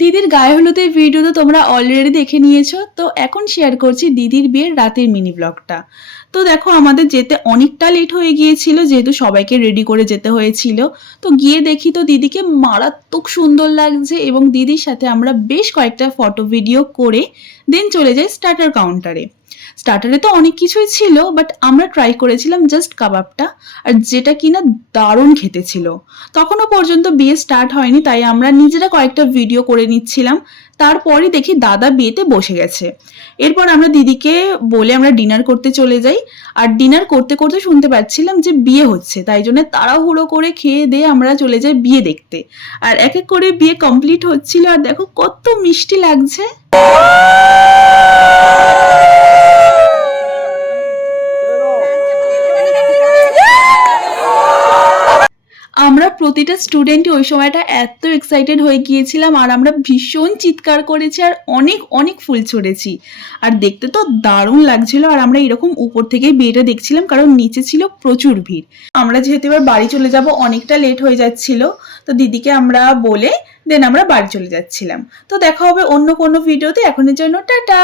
দিদির গায়ে হলুদের ভিডিও তো তোমরা অলরেডি দেখে নিয়েছো। তো এখন শেয়ার করছি দিদির বিয়ের রাতের মিনি ব্লগটা। তো দেখো আমাদের যেতে অনেকটা লেট হয়ে গিয়েছিল, যেহেতু সবাইকে রেডি করে যেতে হয়েছিল। তো গিয়ে দেখি তো দিদিকে মারাত্মক সুন্দর লাগছে এবং দিদির সাথে আমরা বেশ কয়েকটা ফটো ভিডিও করে দেন চলে যাই স্টার্টার কাউন্টারে। স্টার্টারে তো অনেক কিছুই ছিল, বাট আমরা ট্রাই করেছিলাম জাস্ট কাবাবটা, আর যেটা কিনা দারুণ খেতে ছিল। তখনও পর্যন্ত বিয়ে স্টার্ট হয়নি, তাই আমরা নিজেরা কয়েকটা ভিডিও করে নিচ্ছিলাম। তারপরই দেখি দাদা বিয়েতে বসে গেছে। এরপর আমরা দিদিকে বলে আমরা ডিনার করতে চলে যাই। আর ডিনার করতে করতে শুনতে পাচ্ছিলাম যে বিয়ে হচ্ছে, তাই জন্য তাড়াহুড়ো করে খেয়ে দিয়ে আমরা চলে যাই বিয়ে দেখতে। আর এক এক করে বিয়ে কমপ্লিট হচ্ছিল, আর দেখো কত মিষ্টি লাগছে। আমরা প্রতিটা স্টুডেন্টই ওই সময়টা এত এক্সাইটেড হয়ে গিয়েছিলাম, আর আমরা ভীষণ চিৎকার করেছি আর অনেক অনেক ফুল ছড়েছি। আর দেখতে তো দারুণ লাগছিল। আর আমরা এরকম উপর থেকেই বিয়েটা দেখছিলাম, কারণ নিচে ছিল প্রচুর ভিড়। আমরা যেহেতু এবার বাড়ি চলে যাব, অনেকটা লেট হয়ে যাচ্ছিল, তো দিদিকে আমরা বলে দেন আমরা বাড়ি চলে যাচ্ছিলাম। তো দেখা হবে অন্য কোনো ভিডিওতে। এখনের জন্য টাটা।